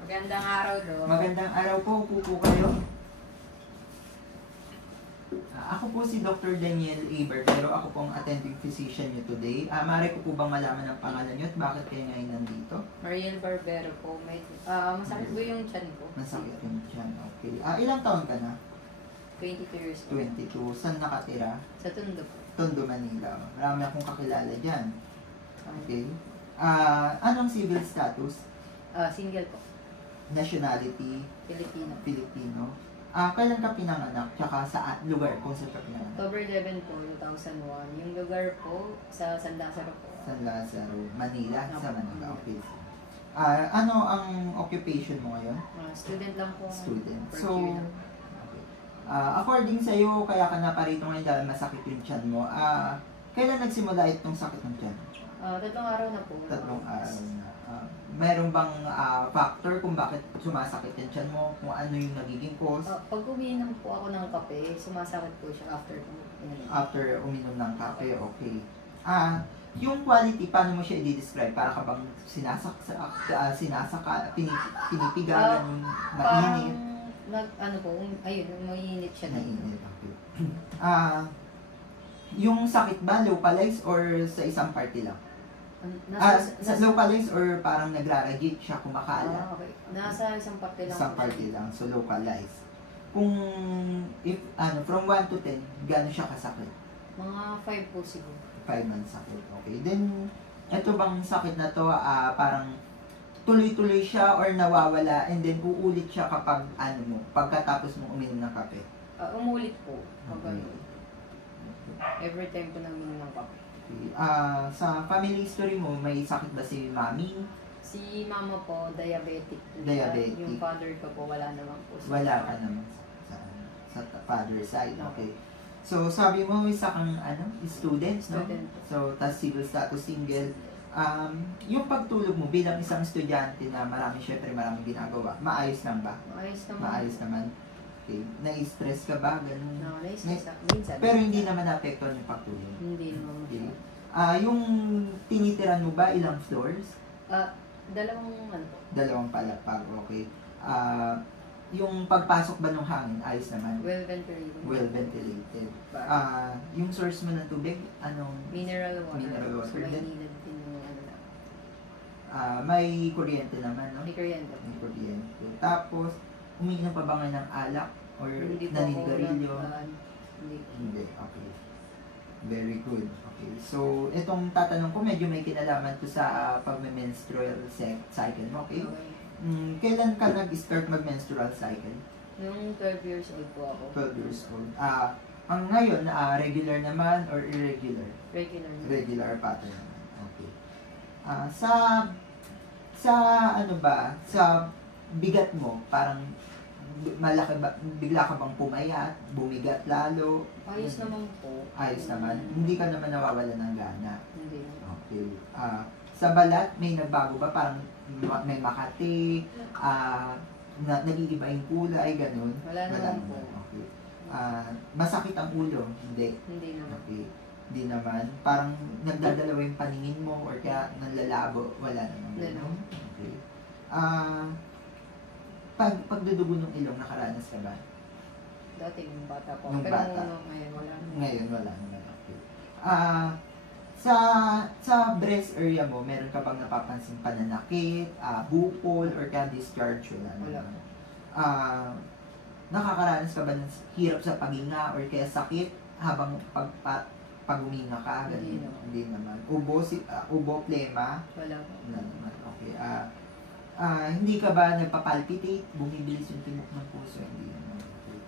Magandang araw, Dok. Magandang araw po. Upo po kayo. Ako po si Dr. Daniel A. Barbero. Ako po ang attending physician niyo today. Maaari ko po bang malaman ang pangalan niyo at bakit kayo ngayon nandito? Mariel Barbero po. Masakit po yung tiyan ko. Masakit yung tiyan. Okay. Ilang taon ka na? 22 years old. 22. Saan nakatira? Sa Tondo po. Tondo, Manila. Marami akong kakilala dyan. Okay. Anong civil status? Single po. Nationality? Filipino. Filipino. Kailan ka pinanganak? Tsaka sa lugar kung saan ka pinanganak? October 11 po, 2001. Yung lugar po sa San Lazaro po. San Lazaro, Manila. Opo. Sa Manila. Okay. Ano ang occupation mo ngayon? Student lang po. Student. Per So, year lang. according sa iyo, kaya ka naparito ngayon dahil masakit yung tiyan mo. Kailan nagsimula itong sakit ng tiyan? 3 araw na po. 3 araw na. Meron bang factor kung bakit sumasakit yung tiyan mo? Kung ano yung nagiging cause? Pag umiinom po ako ng kape, sumasakit po siya after po. After uminom ng kape, okay. Yung quality, paano mo siya i-describe? Para ka bang pinipiga, ganun, mainit? Ano po, ayun, mainit siya na. Mainit, okay. Yung sakit ba, localized or sa isang party lang? Sa localized or parang nagraradiate siya, kumakalat? Okay. Nasa isang parte lang. Isang party lang, so localized. Kung, from 1 to 10, gano'n siya kasakit? Mga 5 po siguro. 5 months sakit, okay. Then, ito bang sakit na to, parang tuloy-tuloy siya or nawawala and then uulit siya kapag, pagkatapos mo uminom ng kape? Umulit po. Okay. Every time po na uminom ng kape. Okay. Sa family history mo, may sakit ba si mami? Si mama po, diabetic. Diabetic. Yung father ko po, wala naman po. Wala ka naman sa father side, okay. So, sabi mo, isa kang student, no? Student. So, tas civil status single. Yung pagtulog mo bilang isang estudyante na syempre maraming ginagawa, maayos lang ba? Maayos naman. Maayos naman. Okay. Na-stress ka ba? Ganun. No, na-stress ako. Minsan. Pero hindi naman naapektuhan yung pagtulog. Hindi naman. Okay. Yung tinitiran mo ba, ilang floors? Dalawang ano po. Dalawang palapag, okay. Yung pagpasok ba ng hangin, ayos naman? Well ventilated. Well ventilated. Yung source mo ng tubig, anong? Mineral water. Mineral water So, may din? needed din yung ano lang. May kuryente naman, no? May kuryente. May kuryente. Tapos, umiinom pa ba nga ng alak? Or Hindi po naninigarilyo? Hindi po. Hindi, okay. Very good. Okay. So, itong tatanong ko, medyo may kinalaman to sa pag-menstrual cycle mo, okay? Kailan ka nag-start mag-menstrual cycle? Nung 12 years old po ako. 12 years old. Ang ngayon, regular naman or irregular? Regular. Regular pattern naman. Okay. Sa bigat mo, parang malaki ba, bigla ka bang pumayat, bumigat lalo? Ayos naman po. Ayos naman. Hindi ka naman nawawala ng gana. Hindi naman. Okay. Sa balat, may nagbago ba? Parang may makati, nag-iiba yung kulay, ganun? Wala naman po. Okay. Masakit ang ulo? Hindi. Hindi naman. Okay. Hindi naman. Parang nagdadalawa yung paningin mo or kaya nanlalabo? Wala naman. Wala naman. Okay. Pagdudugo ng ilong, nakaranas ka ba? Dati nung bata po. Nung Pero bata. ngayon wala naman. Ngayon, wala naman. Okay. Sa breast area mo, meron ka bang napapansin pananakit, bukol, or kaya discharge? Wala naman. Nakakaranas ka ba ng hirap sa paghinga or kaya sakit habang pag huminga ka? Hindi naman. Hindi naman. Ubo, plema? Wala po. Wala naman. Okay. Hindi ka ba nagpapalpitate? Bumibilis yung tibok ng puso? Hindi naman. Okay.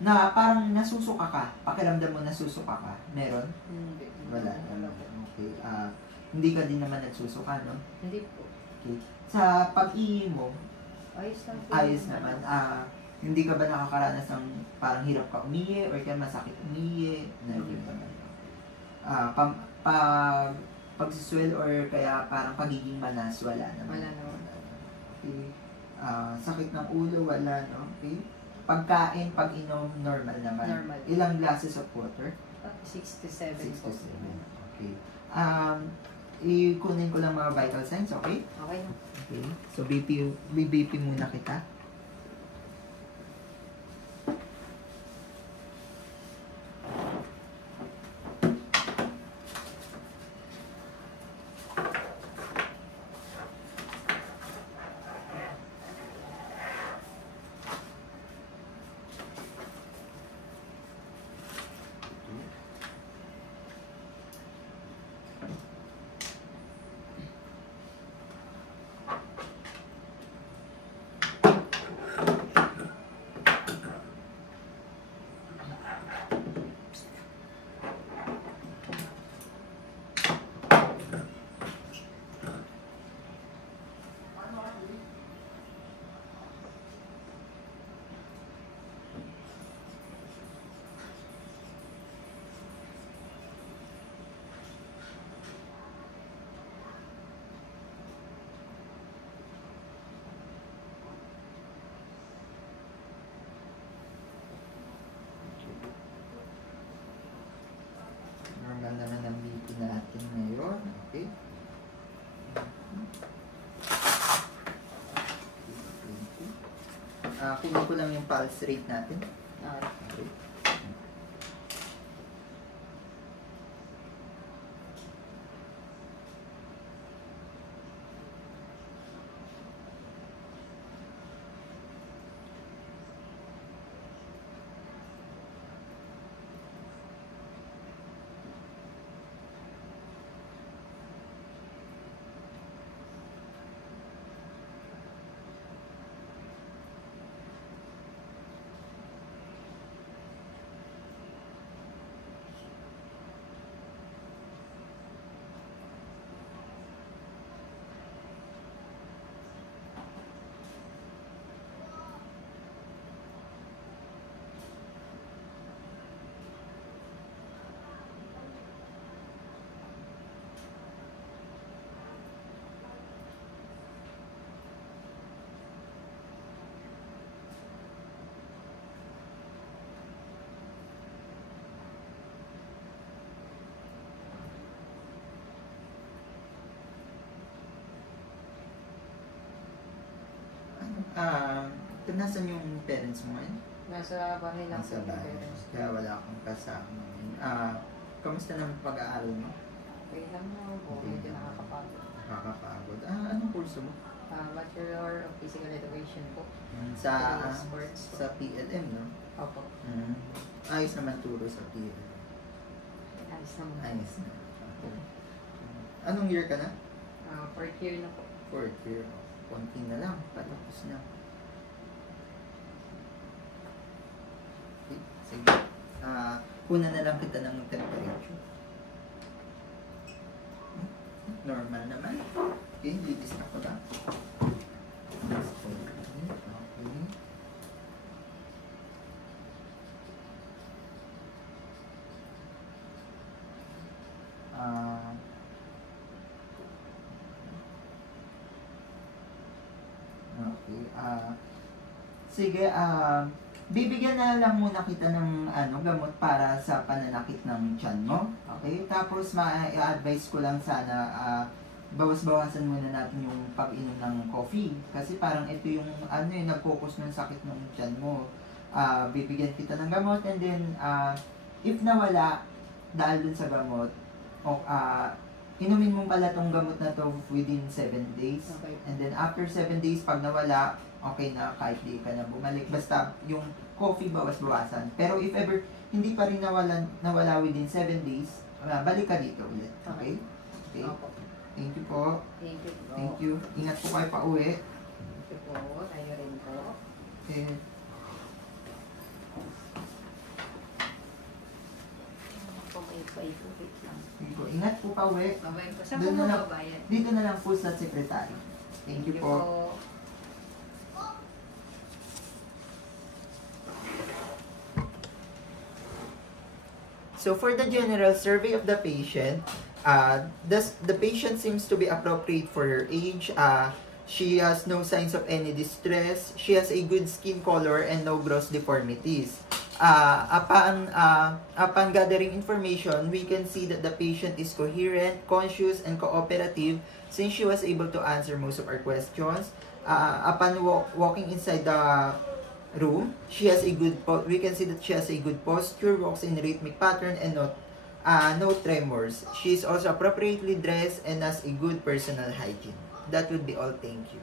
Na parang nasusuka ka, pakiramdam mo nasusuka ka, meron? Hindi. Wala naman. Okay. Hindi ka din naman nagsusuka, no? Hindi po. Okay. Sa pag-ihi mo, Ayos lang po. ayos naman. Hindi ka ba nakakaranas ng parang hirap ka umihi or kaya masakit umihi? Meron naman. Pagsiswell or kaya parang pagiging manas, wala naman. Wala naman. Okay. Sakit ng ulo, wala, no? Okay. Pagkain, pag-inom, normal naman. Normal. Ilang glasses of water? 6 to 7 6 po. to 7. Okay. ikunin ko lang mga vital signs, okay? Okay na. Okay. So, BP muna kita. Normal naman ang BP natin ngayon. Okay. Kunin ko lang yung pulse rate natin. Okay. Okay. Nasaan yung parents mo ngayon? Nasa bahay lang Nasa po yung bahay. parents. Kaya wala akong kasama ngayon. Kamusta naman pag-aaral mo? Okay lang na po. Medyo nakakapagod. Nakakapagod. Anong kurso mo? Bachelor of Physical Education po. Sa Sports po. sa PLM, no? Opo. Ayos naman turo sa PLM. Ayos naman. Ayos na. Okay. Anong year ka na? Fourth year na po. Fourth year. Konti na lang. Patapos na. Okay. Sige. Kuna na lang kita ng temperature. Normal naman. Okay, litis na ko lang. Okay. Okay. Sige, bibigyan na lang muna kita ng gamot para sa pananakit ng tiyan mo. Okay? Tapos ma-advise ko lang sana bawas-bawasan muna natin yung pag-inom ng coffee. Kasi parang ito yung nag-focus ng sakit ng tiyan mo. Bibigyan kita ng gamot and then if nawala dahil dun sa gamot, inumin mo pala tong gamot na to within 7 days. Okay. And then after 7 days, pag nawala, okay na kahit di ka na bumalik. Basta yung coffee bawas-bawasan. Pero if ever hindi pa rin nawala within 7 days, balik ka dito ulit. Okay? Okay. Opo. Thank you po. Thank you po. Thank you. Ingat po kayo pa uwi. Thank you po. Tayo rin po. Okay. Ako may paipupit lang. Thank you. Ingat po pa uwi. Babay po. Saan Doon po na lang. mababayan? Dito na lang po sa secretary. Thank you po. So for the general survey of the patient, the patient seems to be appropriate for her age. She has no signs of any distress. She has a good skin color and no gross deformities. Upon gathering information, we can see that the patient is coherent, conscious, and cooperative since she was able to answer most of our questions. Upon walking inside the room, we can see that she has a good posture, walks in a rhythmic pattern, and no tremors. She is also appropriately dressed and has a good personal hygiene. That would be all. Thank you.